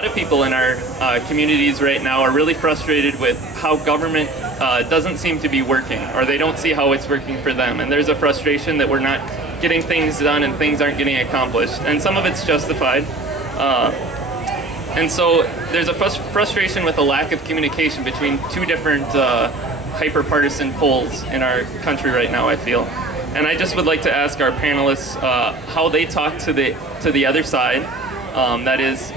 A lot of people in our communities right now are really frustrated with how government doesn't seem to be working, or they don't see how it's working for them. And there's a frustration that we're not getting things done and things aren't getting accomplished. And some of it's justified. And so there's a frustration with the lack of communication between two different hyper-partisan poles in our country right now, I feel. And I just would like to ask our panelists how they talk to the other side. That is,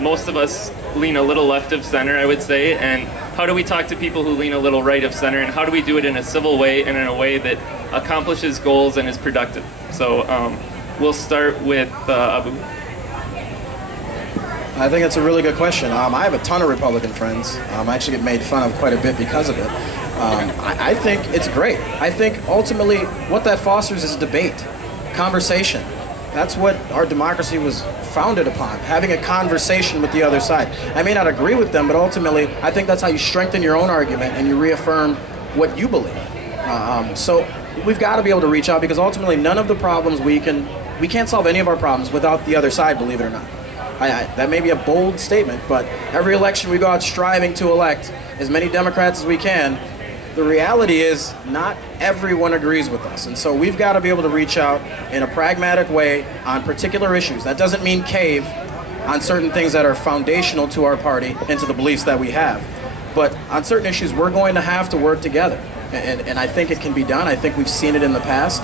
most of us lean a little left of center, I would say, and how do we talk to people who lean a little right of center, and how do we do it in a civil way and in a way that accomplishes goals and is productive? So we'll start with Abu. I think it's a really good question. I have a ton of Republican friends. I actually get made fun of quite a bit because of it. I think it's great. I think ultimately what that fosters is debate, conversation. That's what our democracy was founded upon, having a conversation with the other side. I may not agree with them, but ultimately I think that's how you strengthen your own argument and you reaffirm what you believe. So we've got to be able to reach out, because ultimately none of the problems we can't solve any of our problems without the other side, believe it or not. That may be a bold statement, but every election we go out striving to elect as many Democrats as we can. The reality is not everyone agrees with us, and so we've got to be able to reach out in a pragmatic way on particular issues. That doesn't mean cave on certain things that are foundational to our party and to the beliefs that we have. But on certain issues, we're going to have to work together, and I think it can be done. I think we've seen it in the past.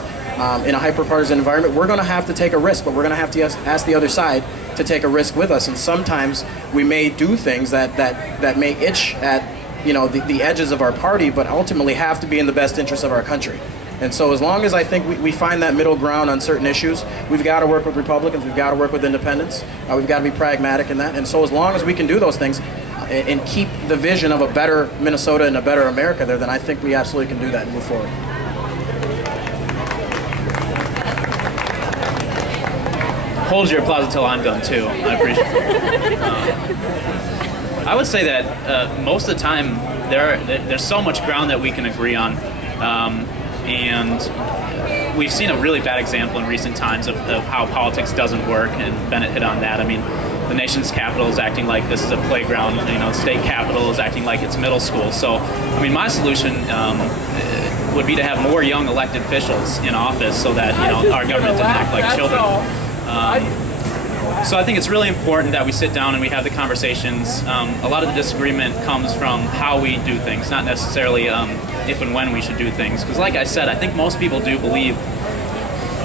In a hyper-partisan environment, we're going to have to take a risk, but we're going to have to ask the other side to take a risk with us. And sometimes we may do things that may itch at the edges of our party, but ultimately have to be in the best interest of our country. And so as long as I think we find that middle ground on certain issues, we've got to work with Republicans, we've got to work with independents, we've got to be pragmatic in that. And so as long as we can do those things and keep the vision of a better Minnesota and a better America there, then I think we absolutely can do that and move forward. Hold your applause until I'm done too. I appreciate it. I would say that most of the time there's so much ground that we can agree on, and we've seen a really bad example in recent times of how politics doesn't work, and Bennett hit on that. I mean, the nation's capital is acting like this is a playground. The state capitol is acting like it's middle school. So, I mean, my solution would be to have more young elected officials in office so that our government didn't act like children. So I think it's really important that we sit down and we have the conversations. A lot of the disagreement comes from how we do things, not necessarily if and when we should do things. Because like I said, I think most people do believe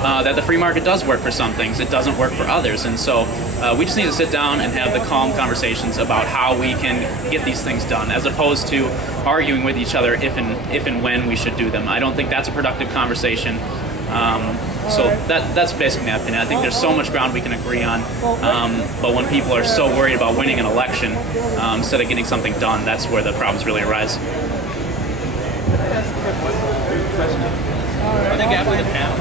that the free market does work for some things. It doesn't work for others. And so we just need to sit down and have the calm conversations about how we can get these things done, as opposed to arguing with each other if and when we should do them. I don't think that's a productive conversation. So that's basically my opinion. I think there's so much ground we can agree on, but when people are so worried about winning an election instead of getting something done, that's where the problems really arise. I think after the panel.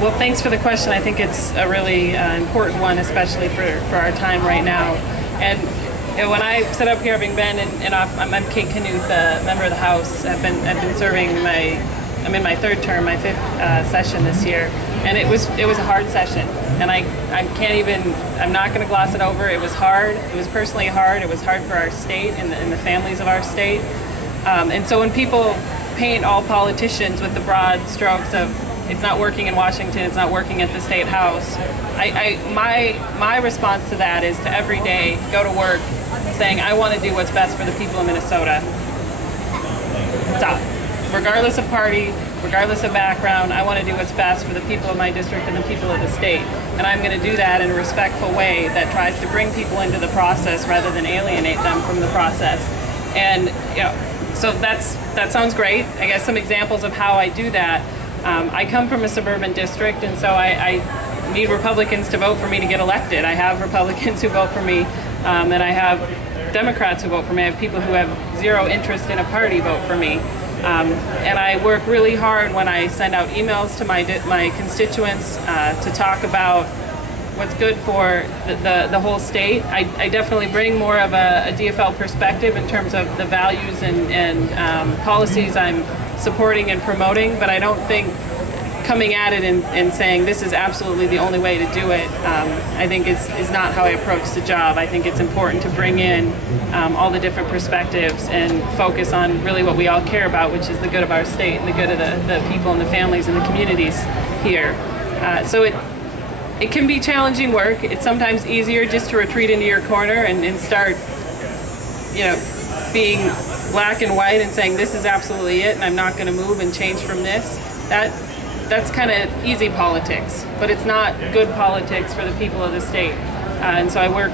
Well, thanks for the question. I think it's a really important one, especially for our time right now. And when I set up here, having been I'm Kate Knuth, a member of the House. I've been serving I'm in my third term, my fifth session this year, and it was a hard session, and I'm not going to gloss it over. It was hard. It was personally hard. It was hard for our state and the families of our state. And so when people paint all politicians with the broad strokes of it's not working in Washington, it's not working at the state house, my response to that is to every day go to work saying, I want to do what's best for the people of Minnesota. Stop. Regardless of party, regardless of background, I want to do what's best for the people of my district and the people of the state. And I'm going to do that in a respectful way that tries to bring people into the process rather than alienate them from the process. And so that sounds great. I guess some examples of how I do that. I come from a suburban district, and so I need Republicans to vote for me to get elected. I have Republicans who vote for me, and I have Democrats who vote for me. I have people who have zero interest in a party vote for me. And I work really hard when I send out emails to my constituents to talk about what's good for the whole state. I definitely bring more of a DFL perspective in terms of the values and policies I'm supporting and promoting, but I don't think coming at it and saying this is absolutely the only way to do it, I think is not how I approach the job. I think it's important to bring in all the different perspectives and focus on really what we all care about, which is the good of our state and the good of the people and the families and the communities here. So it can be challenging work. It's sometimes easier just to retreat into your corner and start, being black and white and saying this is absolutely it and I'm not going to move and change from this. That's kind of easy politics, but it's not good politics for the people of the state. And so I work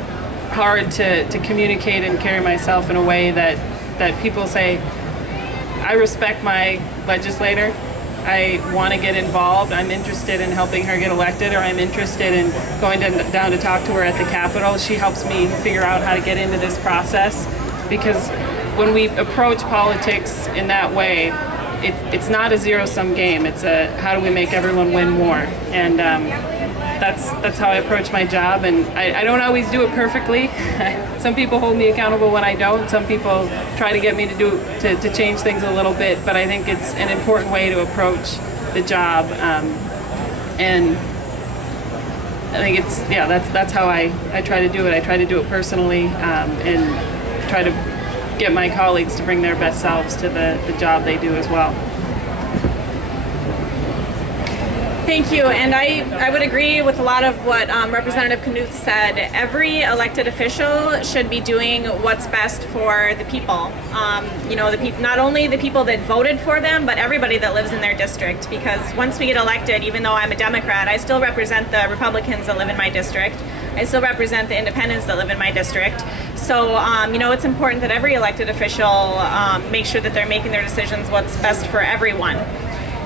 hard to communicate and carry myself in a way that people say, I respect my legislator, I want to get involved, I'm interested in helping her get elected, or I'm interested in going down to talk to her at the Capitol. She helps me figure out how to get into this process, because when we approach politics in that way, it's not a zero-sum game. It's a how do we make everyone win more, and that's how I approach my job. And I don't always do it perfectly. Some people hold me accountable when I don't. Some people try to get me to change things a little bit. But I think it's an important way to approach the job, and I think that's how I try to do it. I try to do it personally, and try to get my colleagues to bring their best selves to the job they do as well. Thank you, and I would agree with a lot of what Representative Knuth said. Every elected official should be doing what's best for the people. Not only the people that voted for them, but everybody that lives in their district. Because once we get elected, even though I'm a Democrat, I still represent the Republicans that live in my district. I still represent the independents that live in my district. So, it's important that every elected official make sure that they're making their decisions what's best for everyone.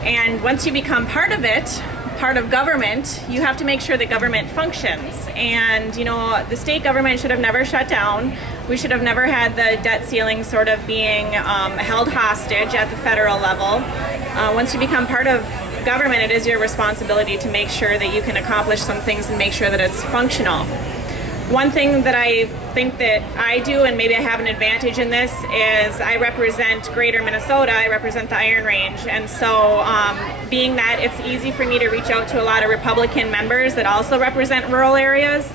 And once you become part of it, part of government, you have to make sure that government functions. And, the state government should have never shut down. We should have never had the debt ceiling sort of being held hostage at the federal level. Once you become part of government, it is your responsibility to make sure that you can accomplish some things and make sure that it's functional. One thing that I think that I do, and maybe I have an advantage in this, is I represent Greater Minnesota. I represent the Iron Range, and so being that it's easy for me to reach out to a lot of Republican members that also represent rural areas,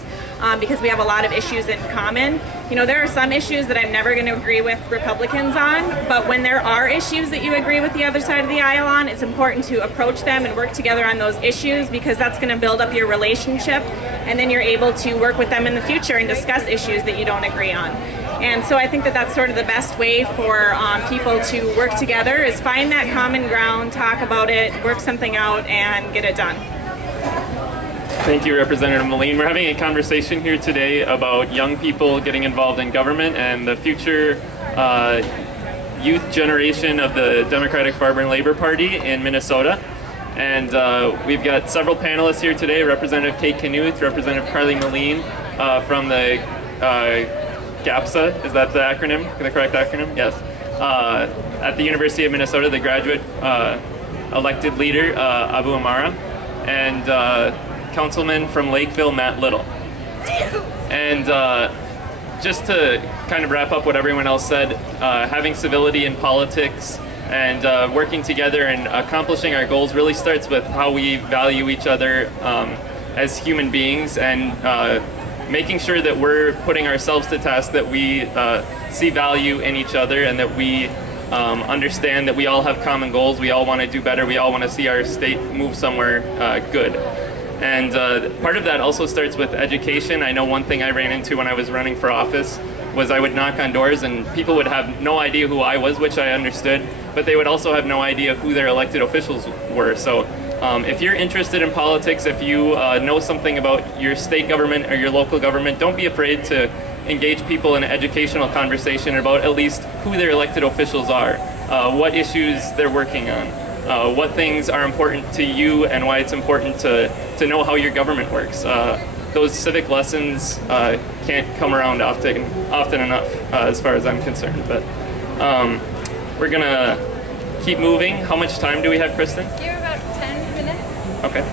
because we have a lot of issues in common. There are some issues that I'm never going to agree with Republicans on, but when there are issues that you agree with the other side of the aisle on, it's important to approach them and work together on those issues, because that's going to build up your relationship, and then you're able to work with them in the future and discuss issues that you don't agree on. And so I think that that's sort of the best way for people to work together, is find that common ground, talk about it, work something out, and get it done. Thank you, Representative Moline. We're having a conversation here today about young people getting involved in government and the future youth generation of the Democratic Farmer and Labor Party in Minnesota. And we've got several panelists here today: Representative Kate Knuth, Representative Carly Moline from the GAPSA. Is that the acronym? The correct acronym? Yes. At the University of Minnesota, the graduate elected leader, Abu Amara, and Councilman from Lakeville, Matt Little. And just to kind of wrap up what everyone else said, having civility in politics and working together and accomplishing our goals really starts with how we value each other as human beings, and making sure that we're putting ourselves to task, that we see value in each other, and that we understand that we all have common goals. We all want to do better. We all want to see our state move somewhere good. And part of that also starts with education. I know one thing I ran into when I was running for office was I would knock on doors and people would have no idea who I was, which I understood, but they would also have no idea who their elected officials were. So if you're interested in politics, if you know something about your state government or your local government, don't be afraid to engage people in an educational conversation about at least who their elected officials are, what issues they're working on, what things are important to you, and why it's important to know how your government works. Those civic lessons can't come around often enough, as far as I'm concerned. But we're gonna keep moving. How much time do we have, Kristen? You're about 10 minutes. Okay.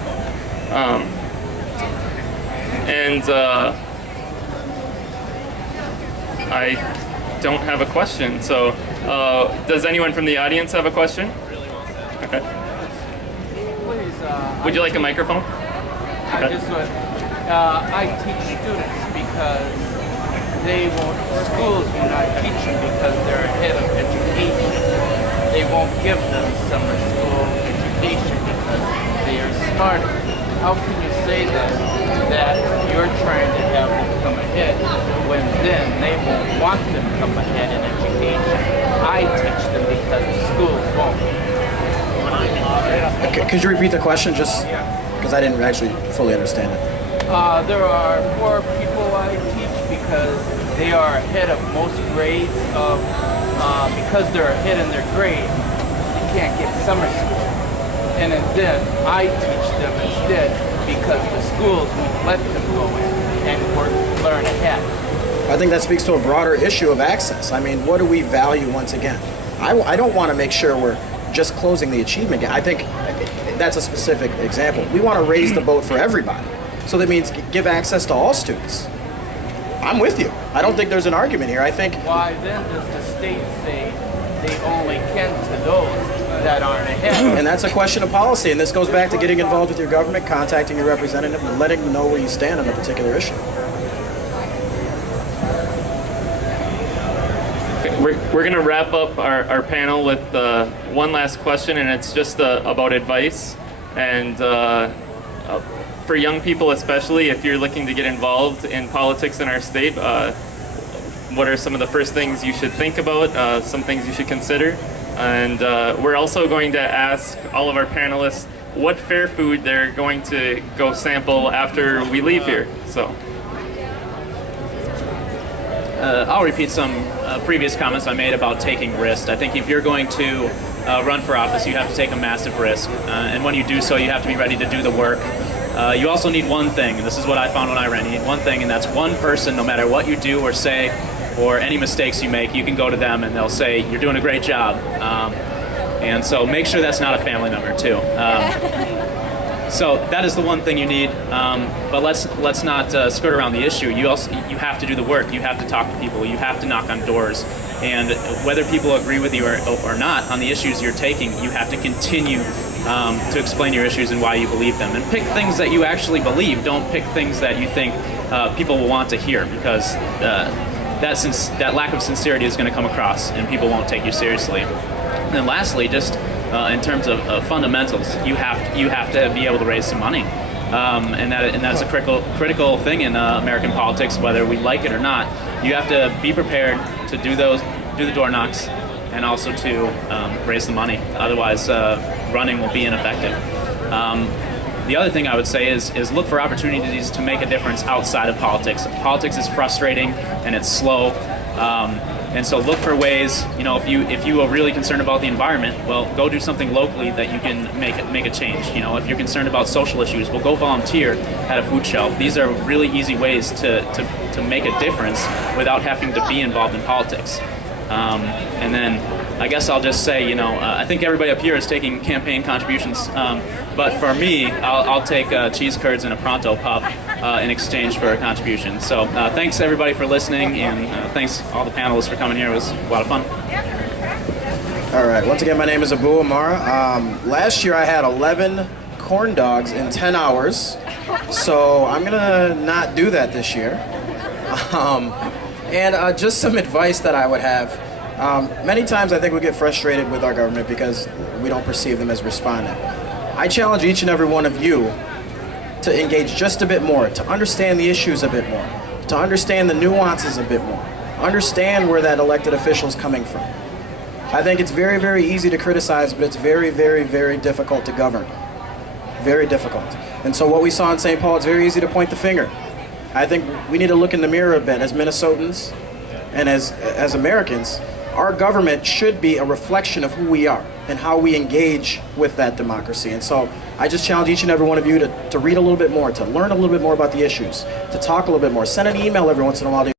I don't have a question. So, does anyone from the audience have a question? Okay. Please, Would you like a microphone? I just would. I teach students because schools will not teach them because they're ahead of education. They won't give them summer school education because they are smarter. How can you say that you're trying to have them come ahead when then they won't want them to come ahead in education? I teach them because the schools won't. Could you repeat the question just because I didn't actually fully understand it? There are poor people I teach because they are ahead of most grades because they're ahead in their grade, they can't get summer school. And then I teach them instead because the schools won't let them go in and learn ahead. I think that speaks to a broader issue of access. I mean, what do we value once again? I don't want to make sure we're just closing the achievement gap. I think that's a specific example. We want to raise the boat for everybody. So that means give access to all students. I'm with you. I don't think there's an argument here. I think... Why then does the state say they only can to those that aren't ahead? And that's a question of policy. And this goes back to getting involved with your government, contacting your representative, and letting them know where you stand on a particular issue. We're going to wrap up our panel with one last question, and it's just about advice. And for young people especially, if you're looking to get involved in politics in our state, what are some of the first things you should think about, some things you should consider? And we're also going to ask all of our panelists what fair food they're going to go sample after we leave here. So. I'll repeat some previous comments I made about taking risks. I think if you're going to run for office, you have to take a massive risk. And when you do so, you have to be ready to do the work. You also need one thing, and this is what I found when I ran. You need one thing, and that's one person, no matter what you do or say or any mistakes you make, you can go to them and they'll say, you're doing a great job. And so make sure that's not a family member, too. So that is the one thing you need, but let's not skirt around the issue. You have to do the work. You have to talk to people. You have to knock on doors, and whether people agree with you or not on the issues you're taking, you have to continue to explain your issues and why you believe them, and pick things that you actually believe. Don't pick things that you think people will want to hear, because that lack of sincerity is going to come across, and people won't take you seriously. And then lastly, just in terms of fundamentals, you have to be able to raise some money, and that's a critical thing in American politics, whether we like it or not. You have to be prepared to do the door knocks, and also to raise the money. Otherwise, running will be ineffective. The other thing I would say is look for opportunities to make a difference outside of politics. Politics is frustrating and it's slow. And so look for ways, if you are really concerned about the environment, well, go do something locally that you can make a change. If you're concerned about social issues, well, go volunteer at a food shelf. These are really easy ways to make a difference without having to be involved in politics. And then I guess I'll just say, I think everybody up here is taking campaign contributions, but for me, I'll take cheese curds and a Pronto Pup in exchange for a contribution. So thanks everybody for listening, and thanks all the panelists for coming here. It was a lot of fun. All right, once again, my name is Abu Amar. Last year I had 11 corn dogs in 10 hours, so I'm gonna not do that this year. And just some advice that I would have. Many times I think we get frustrated with our government because we don't perceive them as responding. I challenge each and every one of you to engage just a bit more, to understand the issues a bit more, to understand the nuances a bit more, understand where that elected official is coming from. I think it's very, very easy to criticize, but it's very, very, very difficult to govern. Very difficult. And so what we saw in St. Paul, it's very easy to point the finger. I think we need to look in the mirror a bit as Minnesotans and as Americans. Our government should be a reflection of who we are and how we engage with that democracy. And so I just challenge each and every one of you to read a little bit more, to learn a little bit more about the issues, to talk a little bit more. Send an email every once in a while to